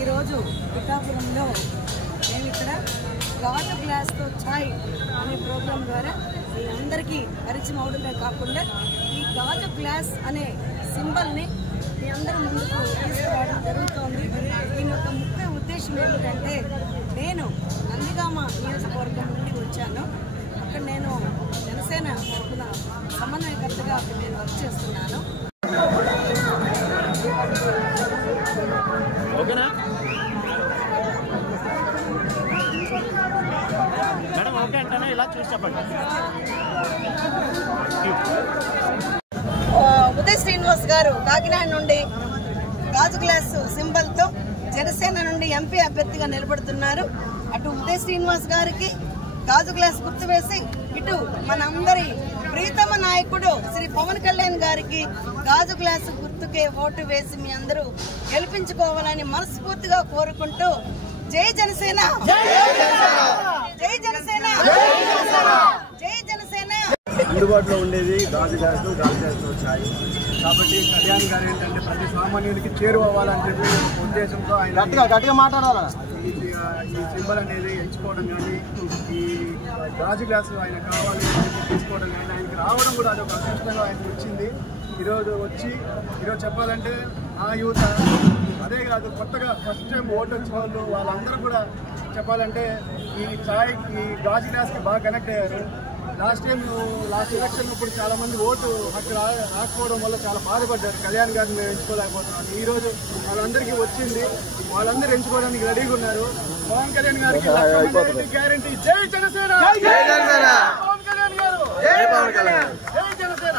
ఈరోజు పిఠాపురంలో మేము ఇక్కడ గాజు గ్లాస్తో ఛాయ్ అనే ప్రోగ్రాం ద్వారా మీ అందరికీ పరిచయం అవడమే కాకుండా ఈ గాజు గ్లాస్ అనే సింబల్ని మీ అందరి ముందుకు తీసుకురావడం జరుగుతోంది. దీని యొక్క ముఖ్య ఉద్దేశం ఏమిటంటే, నేను నందిగామ నియోజకవర్గం నుండి వచ్చాను. అక్కడ నేను జనసేన తరఫున సమన్వయకర్తగా అక్కడ నేను వర్క్ చేస్తున్నాను. ఉదయ్ శ్రీనివాస్ గారు కాకినాడ నుండి గాజు గ్లాస్ సింబల్తో జనసేన నుండి ఎంపీ అభ్యర్థిగా నిలబడుతున్నారు. అటు ఉదయ్ శ్రీనివాస్ గారికి గాజు గ్లాస్ గుర్తు వేసి, ఇటు మనందరి ప్రీతమ నాయకుడు శ్రీ పవన్ కళ్యాణ్ గారికి గాజు గ్లాసు గుర్తుకే ఓటు వేసి మీ అందరూ గెలిపించుకోవాలని మనస్ఫూర్తిగా కోరుకుంటూ, జై జనసేన, జై జనసేన, జై జనసేన. అందుబాటులో ఉండేది గాజు గ్లాసు ఛాయ్. కాబట్టి కళ్యాణ్ గారు ఏంటంటే ప్రతి సామాన్యుడికి చేరువవ్వాలని చెప్పి ఉద్దేశంతో ఆయన గట్టిగా మాట్లాడాలి. ఈ సింబల్ అనేది ఎంచుకోవడం కానీ, ఈ గాజు గ్లాసు ఆయన కావాలి తీసుకోవడం కానీ, ఆయనకి రావడం కూడా అది ఒక అదృష్టంగా ఆయనకు వచ్చింది. ఈరోజు చెప్పాలంటే ఆ యువత, అదే కాదు కొత్తగా ఫస్ట్ టైం ఓటు వచ్చిన వాళ్ళు వాళ్ళందరూ కూడా చెప్పాలంటే ఈ గాజు గ్లాస్కి బాగా కనెక్ట్ అయ్యారు. లాస్ట్ ఎలక్షన్ ఇప్పుడు చాలా మంది ఓటు హక్కు రాకపోవడం వల్ల చాలా బాధపడ్డారు. కళ్యాణ్ గారిని మేము ఎంచుకోలేకపోతున్నాం. ఈరోజు వాళ్ళందరికీ వచ్చింది, వాళ్ళందరూ ఎంచుకోవడానికి రెడీగా ఉన్నారు. పవన్ కళ్యాణ్ గారికి గ్యారంటీ. జై జనసేన, పవన్ కళ్యాణ్ గారు, జై జనసేన.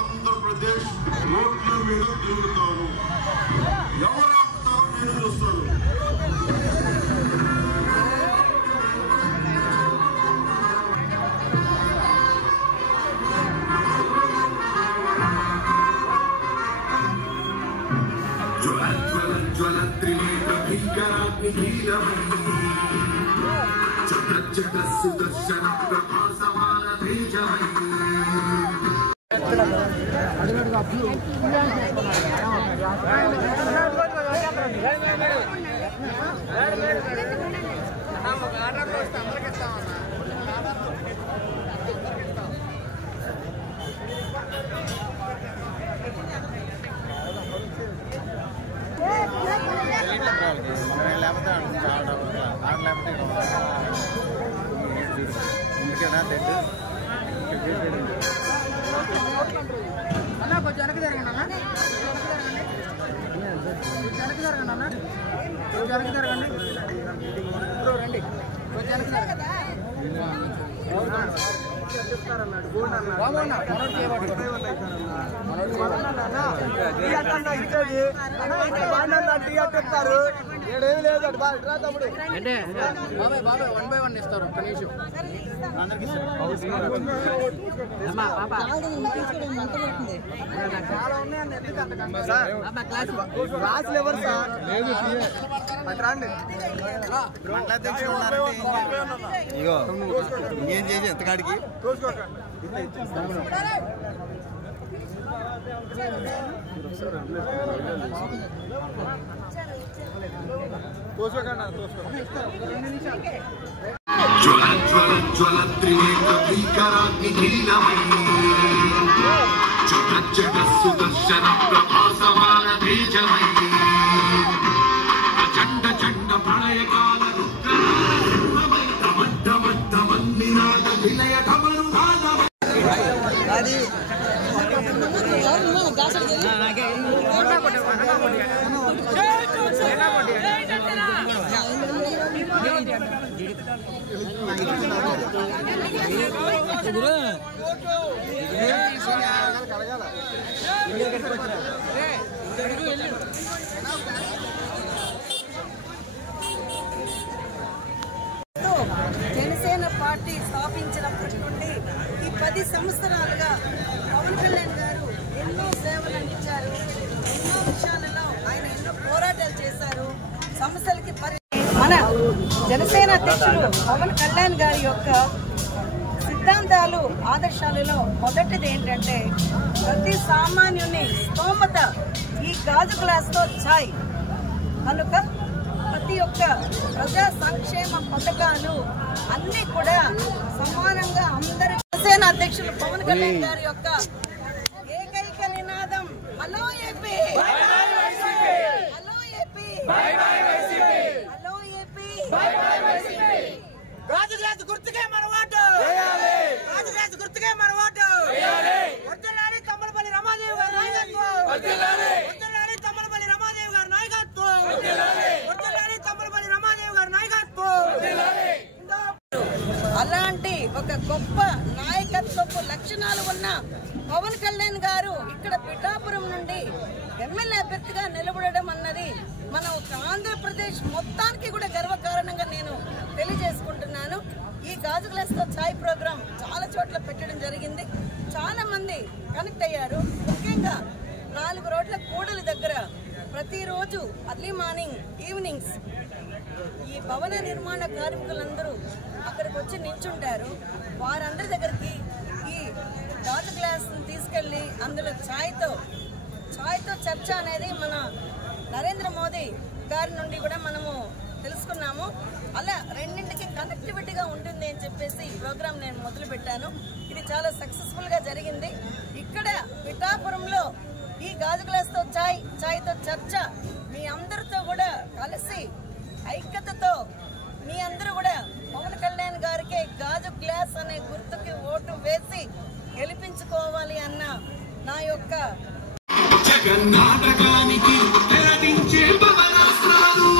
ఆంధ్రప్రదేశ్ రోడ్ల మీద తిరుగుతాను. ఎవరు ఆపుతారో నేను చూస్తాను. జ్వల త్రినేత్ర చక్ర చక్ర సుదర్శన ప్రభాసమాన తేజమై కొంచెం వెనక్కి జరగండి అన్న, వెనక్కి జరగండి అన్న, కొంచెం వెనక్కి జరగండి, రండి, కొంచెం వెనక్కి జరగండి. చెప్తారన్నాడు చెప్తారు. ఏడేమి లేదు తమ్ముడు అంటే బాబాయ్ 1 by 1 ఇస్తారు. ఒక్క నిమిషం చాలా ఉన్నాయండి. ఎందుకు అంతకంటే క్లాసులు ఎవరు సార్ రండి. ఇగో ఇంకేం చేసి ఎంతకాడికి జ్వల జ్వల జ్వల త్రినేత్ర భీకరాగ్ని నీలమై చక్ర చక్ర సుదర్శన ప్రభాసమాన తేజమై చండ చండ ప్రళయకాల రుద్రమై తమద్దమద్దమన్నినాద విలయ కమలు అది కడగాల జనసేన పార్టీ స్థాపించినప్పటి నుండి ఈ 10 సంవత్సరాలుగా పవన్ కళ్యాణ్ గారు ఎన్నో సేవలు అందించారు. ఎన్నో విషయాలలో ఆయన ఎన్నో పోరాటాలు చేశారు. సమస్యలకి మన జనసేన అధ్యక్షులు పవన్ కళ్యాణ్ గారి యొక్క సిద్ధాంతాలు ఆదర్శాలలో మొదటిది ఏంటంటే ప్రతి సామాన్యుని స్తోమత ఈ గాజు గ్లాస్తో ఛాయ్. కనుక ప్రతి ఒక్క ప్రజా సంక్షేమ పథకాలు అన్ని కూడా సమానంగా అందరి జనసేన అధ్యక్షులు పవన్ కళ్యాణ్ గారి యొక్క ఏకైక నినాదం hello AP, hello AP, hello AP. Raju glass గుర్తుకే మన ఓటు, రాజు గ్లాస్ గుర్తుకే మన ఓటు. వర్ధిల్లాలి తమ్మలపల్లి రమాదేవి గారి నాయకత్వం, వర్ధిల్లాలి తమ్మలపల్లి రమాదేవి గారి నాయకత్వం, వర్ధిల్లాలి తమ్మలపల్లి రమాదేవి గారి నాయకత్వం. అలాంటి ఒక గొప్ప నాయకత్వపు లక్షణాలు ఉన్న పవన్ కళ్యాణ్ గారు ఇక్కడ పిఠాపురం నుండి ఎమ్మెల్యే అభ్యర్థిగా నిలబడడం అన్నది మన ఒక ఆంధ్రప్రదేశ్ మొత్తానికి కూడా గర్వకారణంగా నేను తెలియజేసుకుంటున్నాను. ఈ గాజు గ్లాస్తో ఛాయ్ ప్రోగ్రాం చాలా చోట్ల పెట్టడం జరిగింది. చాలా మంది కనెక్ట్ అయ్యారు. ముఖ్యంగా 4 రోడ్ల కూడలి దగ్గర ప్రతిరోజు అర్లీ మార్నింగ్ ఈవినింగ్స్ ఈ భవన నిర్మాణ కార్మికులందరూ అక్కడికి వచ్చి నించుంటారు. వారందరి దగ్గరికి ఈ గాజు గ్లాస్ని తీసుకెళ్ళి అందులో ఛాయ్తో చర్చ అనేది మన నరేంద్ర మోదీ గారి నుండి కూడా మనము తెలుసుకున్నాము. అలా రెండింటికి కనెక్టివిటీగా ఉంటుంది అని చెప్పేసి ఈ ప్రోగ్రాం నేను మొదలు పెట్టాను. ఇది చాలా సక్సెస్ఫుల్గా జరిగింది. ఇక్కడ పిఠాపురంలో ఈ గాజు గ్లాస్తో ఛాయ్తో చర్చ మీ అందరితో కూడా కలిసి ఐక్యతతో మీ అందరూ కూడా పవన్ కళ్యాణ్ గారికి గాజు గ్లాస్ అనే గుర్తుకి ఓటు వేసి గెలిపించుకోవాలి అన్న నా యొక్క జగన్నాటకానికి తెరదించే పవనాస్త్రాలు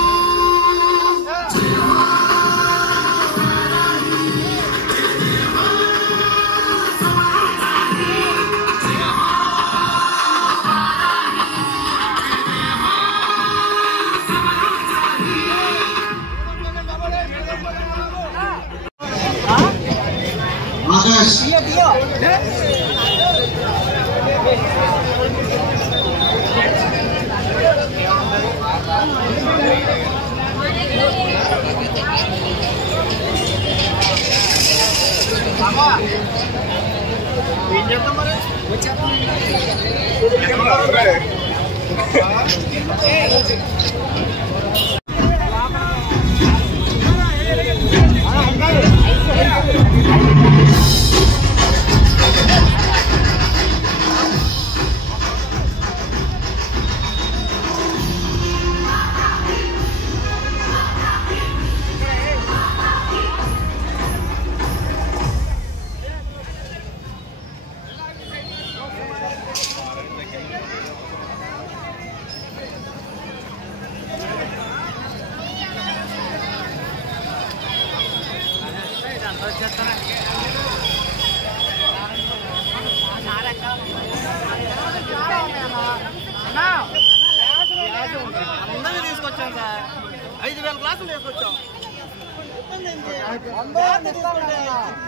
అందరినీ తీసుకొచ్చాం సార్, 5,000 గ్లాసులు తీసుకొచ్చాం.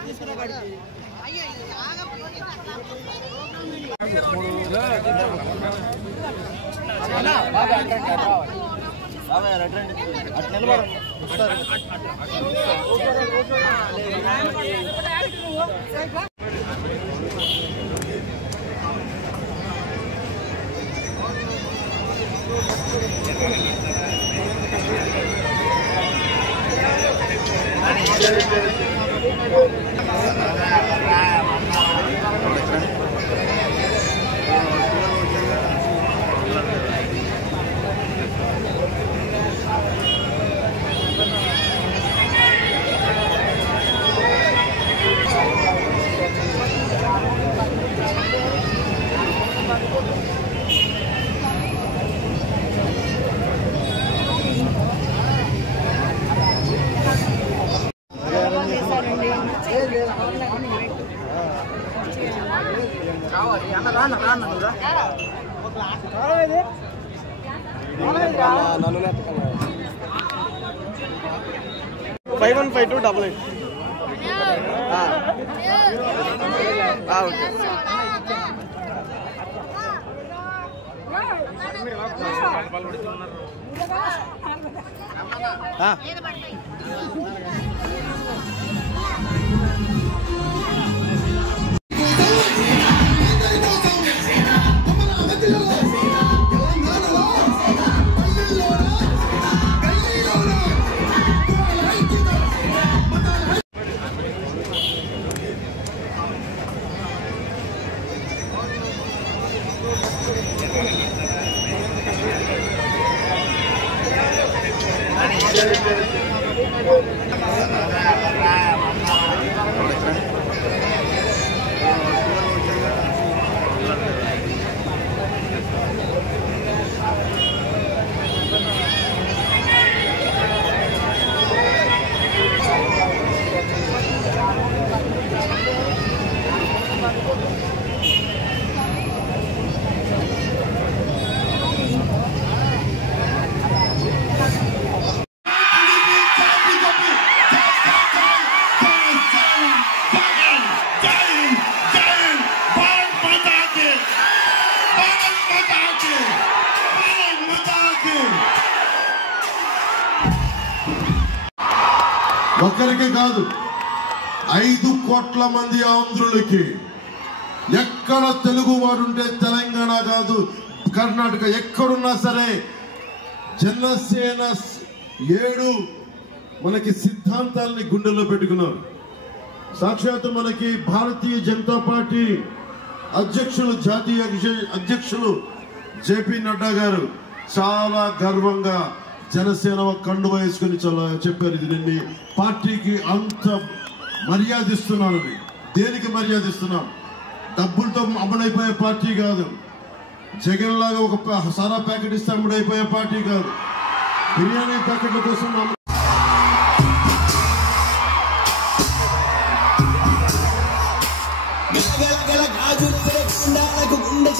తీసుకునే కాడికి అటు నిలబడండి. 515288 ఓకే. ఒక్కరికి కాదు 5 కోట్ల మంది ఆంధ్రులకి ఎక్కడ తెలుగు వాడు ఉంటే తెలంగాణ కాదు కర్ణాటక ఎక్కడున్నా సరే జనసేన 7 మనకి సిద్ధాంతాలని గుండెల్లో పెట్టుకున్నారు. సాక్షాత్తు మనకి భారతీయ జనతా పార్టీ అధ్యక్షులు జాతీయ అధ్యక్షులు జేపీ నడ్డా గారు చాలా గర్వంగా జనసేన కండువా వేసుకుని చాలా చెప్పారు. ఇది నేను పార్టీకి అంత మర్యాదిస్తున్నానని. దేనికి మర్యాదిస్తున్నాం? డబ్బులతో అమ్ముడైపోయే పార్టీ కాదు. జగన్ లాగా ఒక సారా ప్యాకెట్ ఇస్తే అమ్ముడైపోయే పార్టీ కాదు. బిర్యానీ ప్యాకెట్ల కోసం గుండె